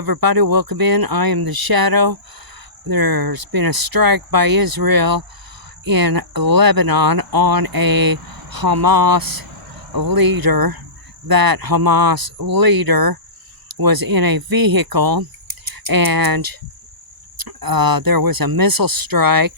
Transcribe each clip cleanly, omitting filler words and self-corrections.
everybody, welcome in. I am the Shadow. There's been a strike by Israel in Lebanon on a Hamas leader. That Hamas leader was in a vehicle, and there was a missile strike,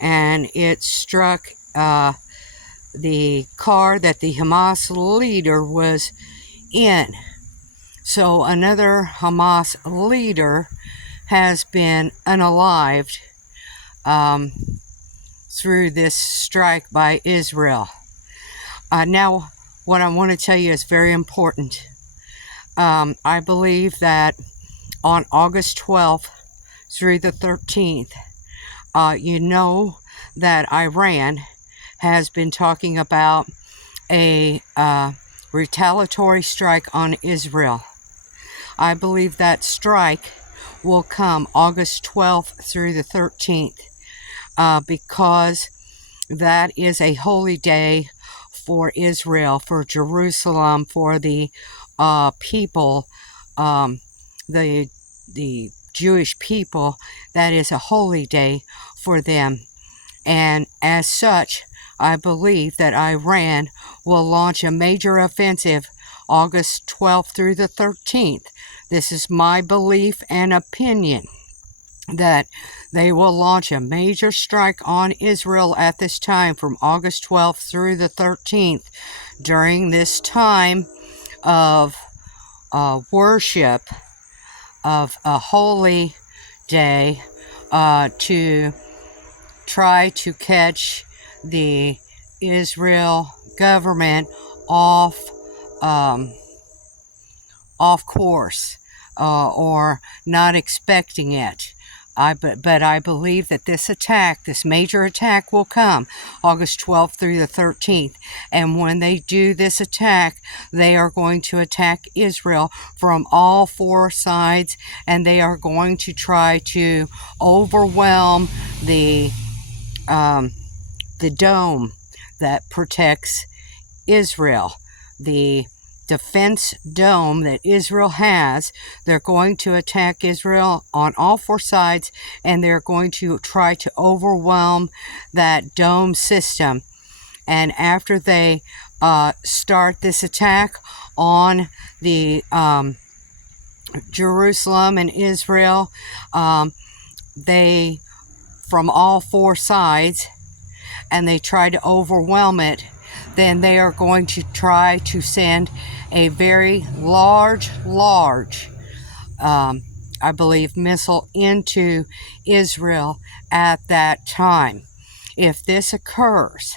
and it struck the car that the Hamas leader was in. So another Hamas leader has been unalived through this strike by Israel. Now, what I want to tell you is very important. I believe that on August 12th through the 13th, you know that Iran has been talking about a retaliatory strike on Israel. I believe that strike will come August 12th through the 13th because that is a holy day for Israel, for Jerusalem, for the people, the Jewish people. That is a holy day for them. And as such, I believe that Iran will launch a major offensive August 12th through the 13th. This is my belief and opinion that they will launch a major strike on Israel at this time from August 12th through the 13th during this time of worship, of a holy day, to try to catch the Israel government off course, or not expecting it. But I believe that this major attack will come August 12th through the 13th. And when they do this attack, they are going to attack Israel from all four sides, and they are going to try to overwhelm the dome that protects Israel, the defense dome that Israel has. They're going to attack Israel on all four sides, and they're going to try to overwhelm that dome system. And after they start this attack on the Jerusalem and Israel, they, from all four sides, and they try to overwhelm it, then they are going to try to send a very large, I believe, missile into Israel at that time. If this occurs,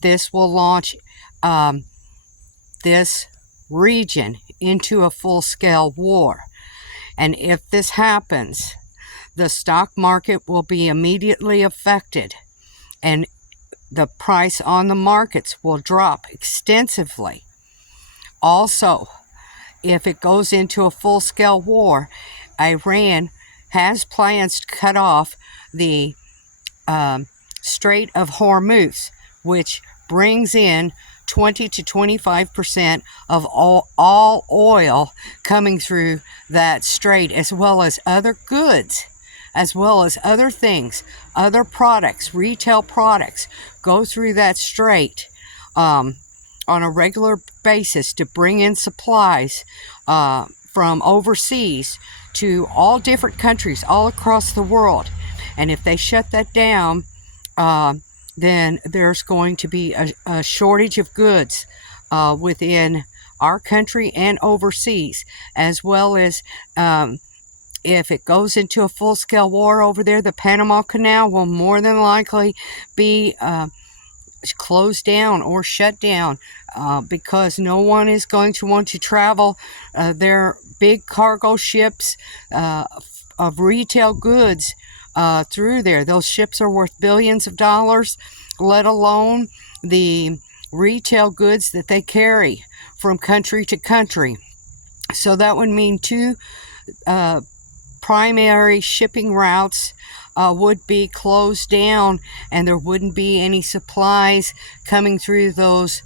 this will launch this region into a full-scale war. And if this happens, the stock market will be immediately affected, and the price on the markets will drop extensively. Also, if it goes into a full-scale war, Iran has plans to cut off the Strait of Hormuz, which brings in 20 to 25% of all oil coming through that strait, as well as other goods, as well as other things, other products, retail products, go through that strait on a regular basis to bring in supplies from overseas to all different countries all across the world. And if they shut that down, then there's going to be a shortage of goods within our country and overseas, as well as if it goes into a full-scale war over there, the Panama Canal will more than likely be closed down or shut down because no one is going to want to travel their big cargo ships of retail goods through there. Those ships are worth billions of dollars, let alone the retail goods that they carry from country to country. So that would mean two primary shipping routes would be closed down, and there wouldn't be any supplies coming through those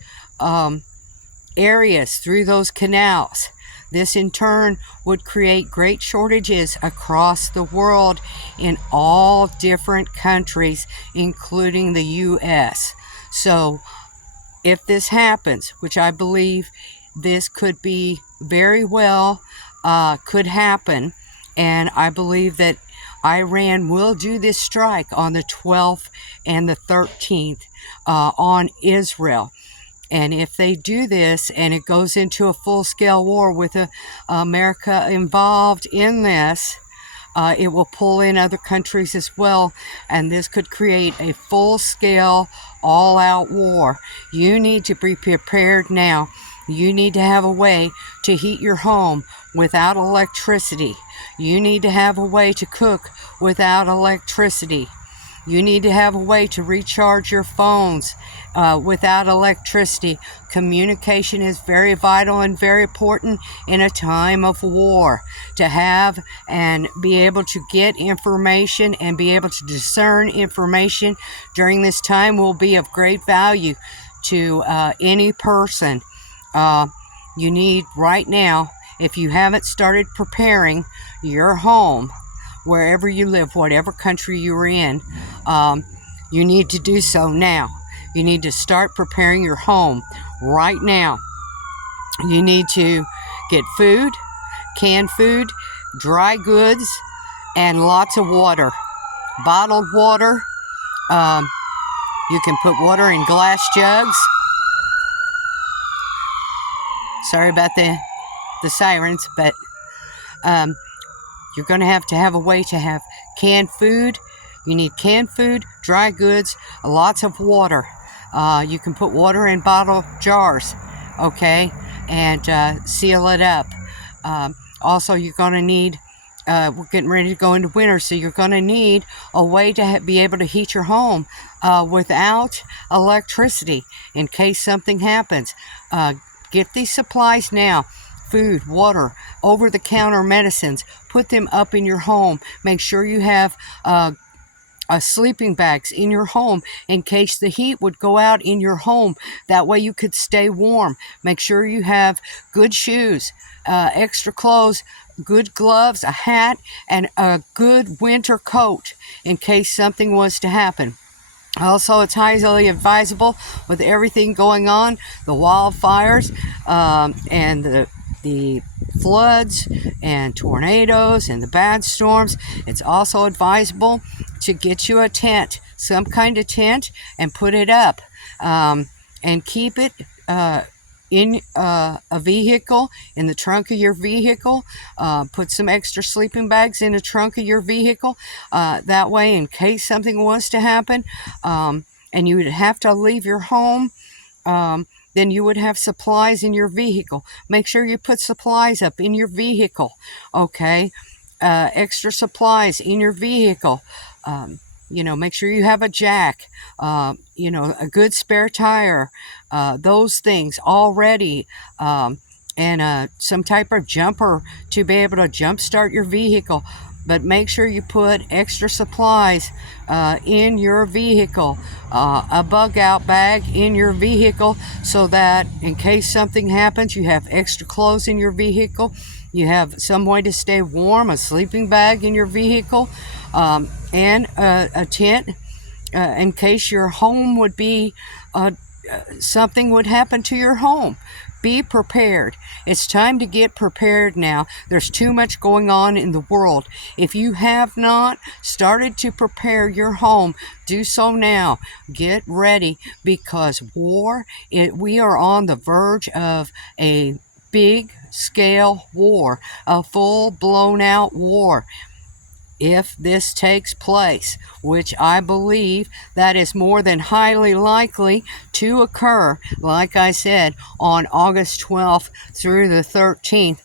areas, through those canals. This in turn would create great shortages across the world in all different countries, including the U.S. So if this happens, which I believe this could be very well, could happen, and I believe that Iran will do this strike on the 12th and the 13th on Israel. And if they do this and it goes into a full-scale war with America involved in this, it will pull in other countries as well, and this could create a full-scale, all-out war. You need to be prepared now. You need to have a way to heat your home without electricity. You need to have a way to cook without electricity. You need to have a way to recharge your phones without electricity. Communication is very vital and very important in a time of war. To have and be able to get information and be able to discern information during this time will be of great value to any person. You need right now, if you haven't started preparing your home, wherever you live, whatever country you're in, you need to do so now. You need to start preparing your home right now. You need to get food, canned food, dry goods, and lots of water. Bottled water. You can put water in glass jugs. Sorry about the sirens, but you're going to have a way to have canned food. You need canned food, dry goods, lots of water. You can put water in bottle jars, okay, and seal it up. Also, you're going to need, we're getting ready to go into winter, so you're going to need a way to be able to heat your home without electricity in case something happens. Get these supplies now. Food, water, over-the-counter medicines. Put them up in your home. Make sure you have sleeping bags in your home in case the heat would go out in your home. That way you could stay warm. Make sure you have good shoes, extra clothes, good gloves, a hat, and a good winter coat in case something was to happen. Also, it's highly advisable with everything going on, the wildfires and the floods and tornadoes and the bad storms. It's also advisable to get you a tent, some kind of tent, and put it up and keep it in a vehicle, in the trunk of your vehicle. Put some extra sleeping bags in the trunk of your vehicle. That way, in case something was to happen and you would have to leave your home, then you would have supplies in your vehicle. Make sure you put supplies up in your vehicle, okay? Extra supplies in your vehicle. Make sure you have a jack, a good spare tire, those things already, and some type of jumper to be able to jumpstart your vehicle. But make sure you put extra supplies in your vehicle, a bug out bag in your vehicle, so that in case something happens, you have extra clothes in your vehicle. You have some way to stay warm, a sleeping bag in your vehicle, and a tent in case your home would be, something would happen to your home. Be prepared. It's time to get prepared now. There's too much going on in the world. If you have not started to prepare your home, do so now. Get ready, because we are on the verge of a big scale war, a full blown out war. If this takes place, which I believe that is more than highly likely to occur, like I said, on August 12th through the 13th,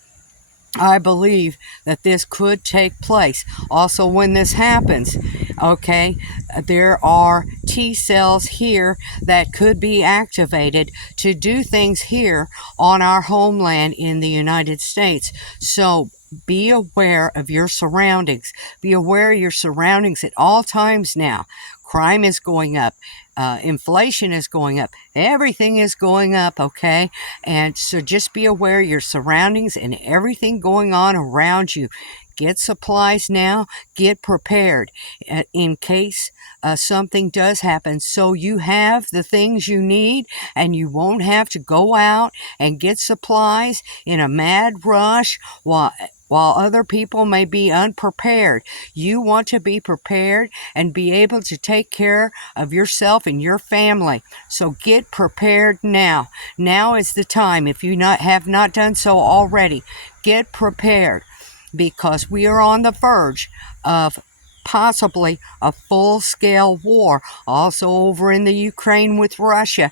I believe that this could take place. Also, when this happens, okay, there are T cells here that could be activated to do things here on our homeland in the United States. So be aware of your surroundings. Be aware of your surroundings at all times now. Crime is going up. Inflation is going up. Everything is going up, okay? And so just be aware of your surroundings and everything going on around you. Get supplies now. Get prepared in case something does happen, so you have the things you need and you won't have to go out and get supplies in a mad rush while other people may be unprepared. You want to be prepared and be able to take care of yourself and your family. So get prepared now. Now is the time. If you have not done so already, get prepared, because we are on the verge of possibly a full-scale war. Also over in the Ukraine with Russia.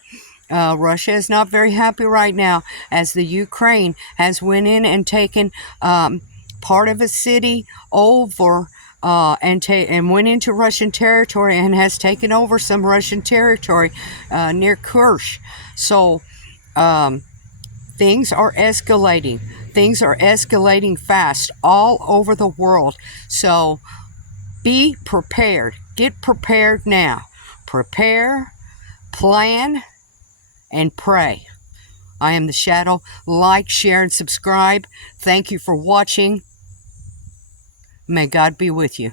Russia is not very happy right now, as the Ukraine has went in and taken part of a city over and went into Russian territory and has taken over some Russian territory near Kurth. So things are escalating. Things are escalating fast all over the world. So be prepared. Get prepared now. Prepare, plan, and pray. I am the Shadow. Like, share, and subscribe. Thank you for watching. May God be with you.